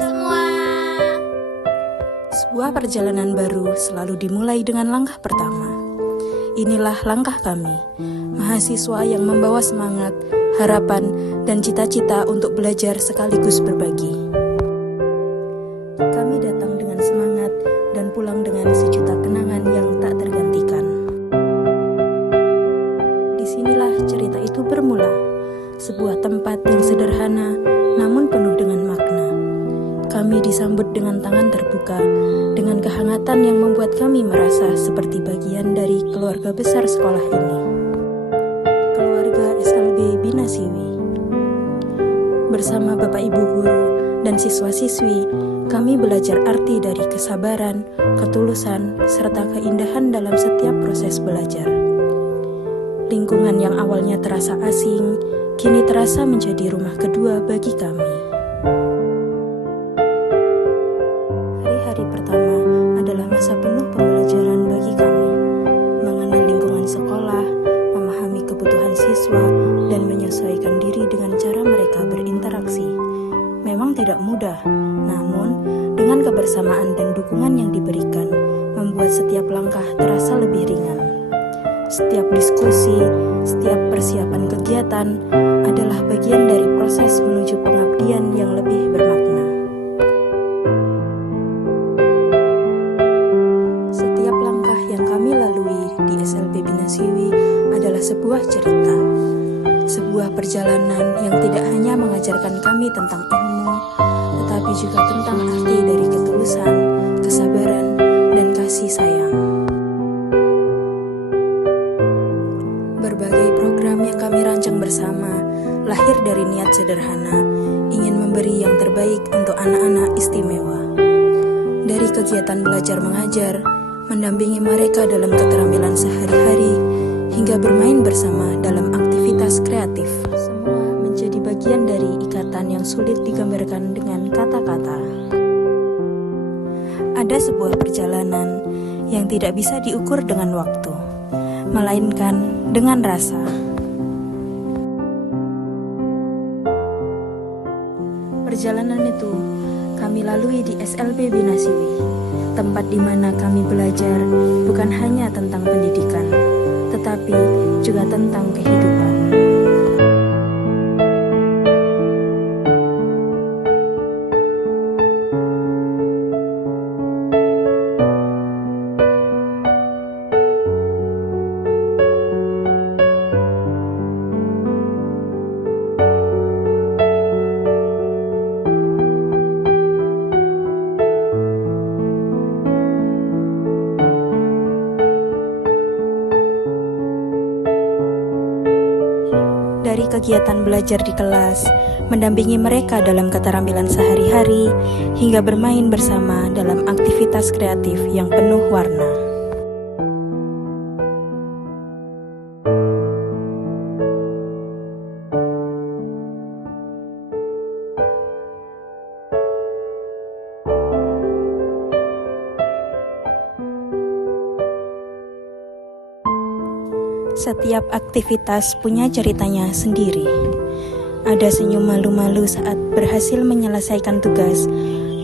semua. Sebuah perjalanan baru selalu dimulai dengan langkah pertama. Inilah langkah kami, mahasiswa yang membawa semangat, harapan, dan cita-cita untuk belajar sekaligus berbagi. Kami datang dengan semangat dan pulang dengan sejuta kenangan yang tak tergantikan. Disinilah cerita itu bermula, sebuah tempat yang sederhana namun penuh dengan makna. Kami disambut dengan tangan terbuka, dengan kehangatan yang membuat kami merasa seperti bagian dari keluarga besar sekolah ini. Keluarga SLB Binasiwi. Bersama Bapak Ibu Guru dan siswa-siswi, kami belajar arti dari kesabaran, ketulusan, serta keindahan dalam setiap proses belajar. Lingkungan yang awalnya terasa asing, kini terasa menjadi rumah kedua bagi kami. Hari-hari pertama adalah masa penuh pembelajaran bagi kami, mengenal lingkungan sekolah, memahami kebutuhan siswa, dan menyesuaikan diri dengan cara mereka berinteraksi. Memang tidak mudah, namun dengan kebersamaan dan dukungan yang diberikan, membuat setiap langkah terasa lebih ringan. Setiap diskusi, setiap persiapan kegiatan adalah bagian dari proses menuju pengabdian yang lebih bermakna. Setiap langkah yang kami lalui di SLB Binasiwi adalah sebuah cerita, sebuah perjalanan yang tidak hanya mengajarkan kami tentang ilmu, tetapi juga tentang arti dari ketulusan, kesabaran, dan kasih sayang. Berbagai program yang kami rancang bersama lahir dari niat sederhana, ingin memberi yang terbaik untuk anak-anak istimewa. Dari kegiatan belajar mengajar, mendampingi mereka dalam keterampilan sehari-hari, hingga bermain bersama dalam aktivitas kreatif. Semua menjadi bagian dari ikatan yang sulit digambarkan dengan kata-kata. Ada sebuah perjalanan yang tidak bisa diukur dengan waktu, melainkan dengan rasa. Perjalanan itu kami lalui di SLB Binasiwi, tempat di mana kami belajar bukan hanya tentang pendidikan, tetapi juga tentang kehidupan. Dari kegiatan belajar di kelas, mendampingi mereka dalam keterampilan sehari-hari, hingga bermain bersama dalam aktivitas kreatif yang penuh warna. Setiap aktivitas punya ceritanya sendiri. Ada senyum malu-malu saat berhasil menyelesaikan tugas.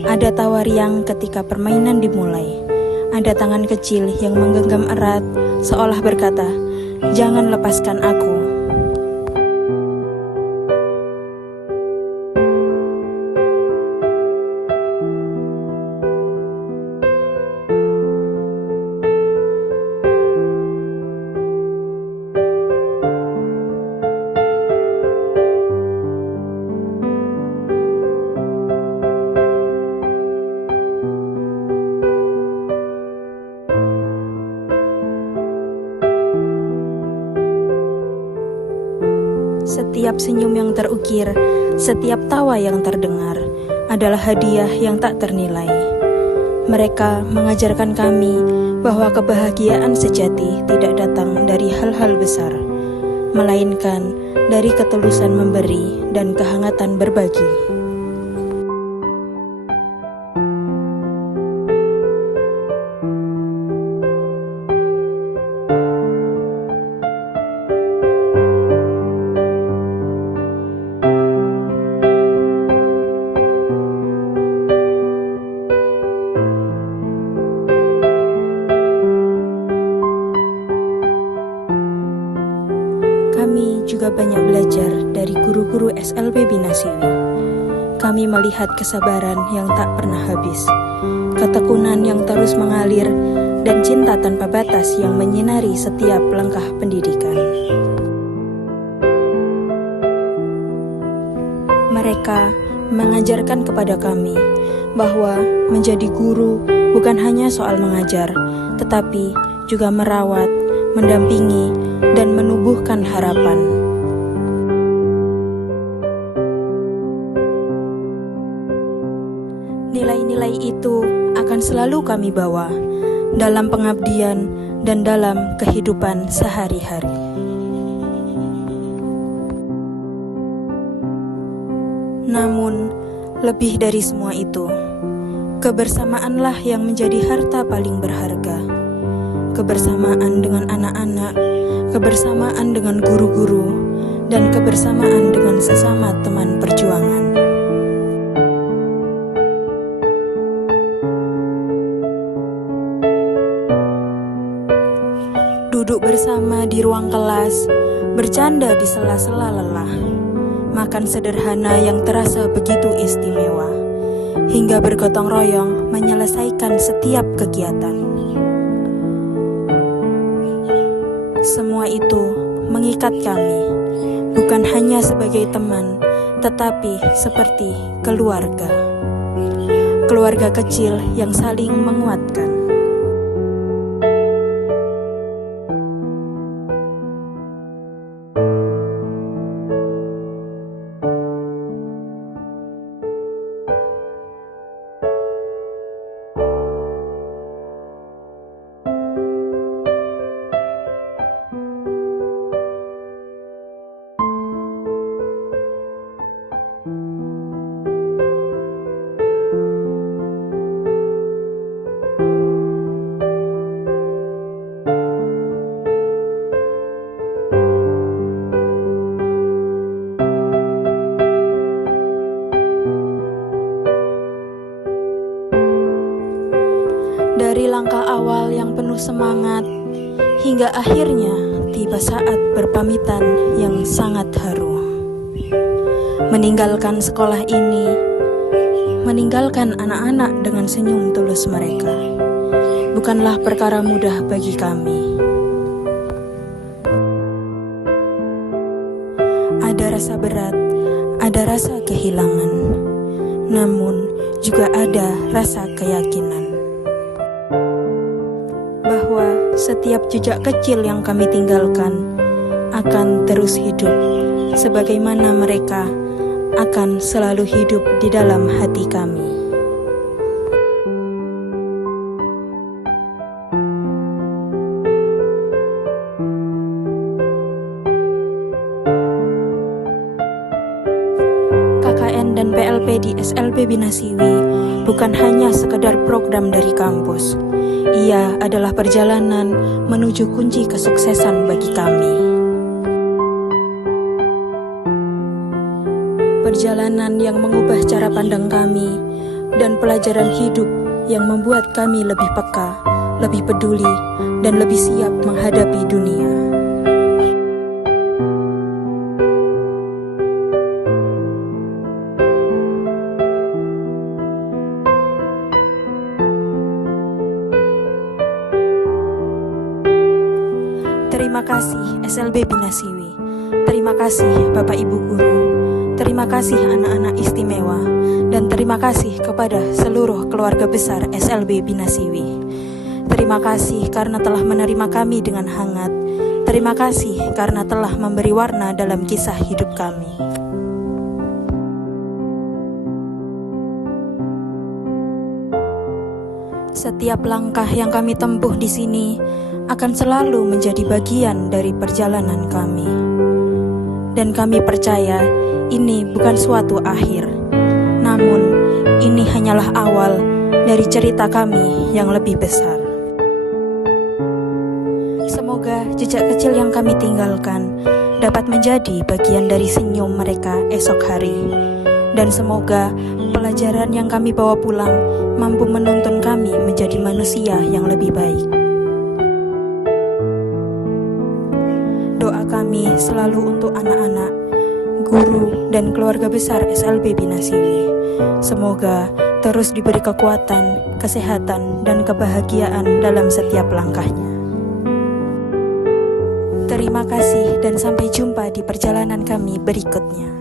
Ada tawa riang ketika permainan dimulai. Ada tangan kecil yang menggenggam erat, seolah berkata, "Jangan lepaskan aku." Setiap senyum yang terukir, setiap tawa yang terdengar adalah hadiah yang tak ternilai. Mereka mengajarkan kami bahwa kebahagiaan sejati tidak datang dari hal-hal besar, melainkan dari ketulusan memberi dan kehangatan berbagi. juga banyak belajar dari guru-guru SLB Binasiwi. Kami melihat kesabaran yang tak pernah habis, ketekunan yang terus mengalir, dan cinta tanpa batas yang menyinari setiap langkah pendidikan. Mereka mengajarkan kepada kami bahwa menjadi guru bukan hanya soal mengajar, tetapi juga merawat, mendampingi, dan menumbuhkan harapan. Nilai-nilai itu akan selalu kami bawa dalam pengabdian dan dalam kehidupan sehari-hari. Namun, lebih dari semua itu, kebersamaanlah yang menjadi harta paling berharga. Kebersamaan dengan anak-anak, kebersamaan dengan guru-guru, dan kebersamaan dengan sesama teman perjuangan. Duduk bersama di ruang kelas, bercanda di sela-sela lelah, makan sederhana yang terasa begitu istimewa, hingga bergotong royong menyelesaikan setiap kegiatan. Semua itu mengikat kami, bukan hanya sebagai teman, tetapi seperti keluarga. Keluarga kecil yang saling menguatkan. Dari langkah awal yang penuh semangat, hingga akhirnya tiba saat berpamitan yang sangat haru. Meninggalkan sekolah ini, meninggalkan anak-anak dengan senyum tulus mereka, bukanlah perkara mudah bagi kami. Ada rasa berat, ada rasa kehilangan, namun juga ada rasa keyakinan bahwa setiap jejak kecil yang kami tinggalkan akan terus hidup, sebagaimana mereka akan selalu hidup di dalam hati kami. KKN dan PLP di SLB Binasiwi bukan hanya sekedar program dari kampus. Ia adalah perjalanan menuju kunci kesuksesan bagi kami. Perjalanan yang mengubah cara pandang kami dan pelajaran hidup yang membuat kami lebih peka, lebih peduli, dan lebih siap menghadapi dunia. Terima kasih SLB Binasiwi, terima kasih Bapak Ibu Guru, terima kasih anak-anak istimewa, dan terima kasih kepada seluruh keluarga besar SLB Binasiwi. Terima kasih karena telah menerima kami dengan hangat, terima kasih karena telah memberi warna dalam kisah hidup kami. Setiap langkah yang kami tempuh di sini akan selalu menjadi bagian dari perjalanan kami. Dan kami percaya ini bukan suatu akhir, namun ini hanyalah awal dari cerita kami yang lebih besar. Semoga jejak kecil yang kami tinggalkan dapat menjadi bagian dari senyum mereka esok hari. Dan semoga pelajaran yang kami bawa pulang mampu menuntun kami menjadi manusia yang lebih baik. Doa kami selalu untuk anak-anak, guru, dan keluarga besar SLB Binasiwi. Semoga terus diberi kekuatan, kesehatan, dan kebahagiaan dalam setiap langkahnya. Terima kasih dan sampai jumpa di perjalanan kami berikutnya.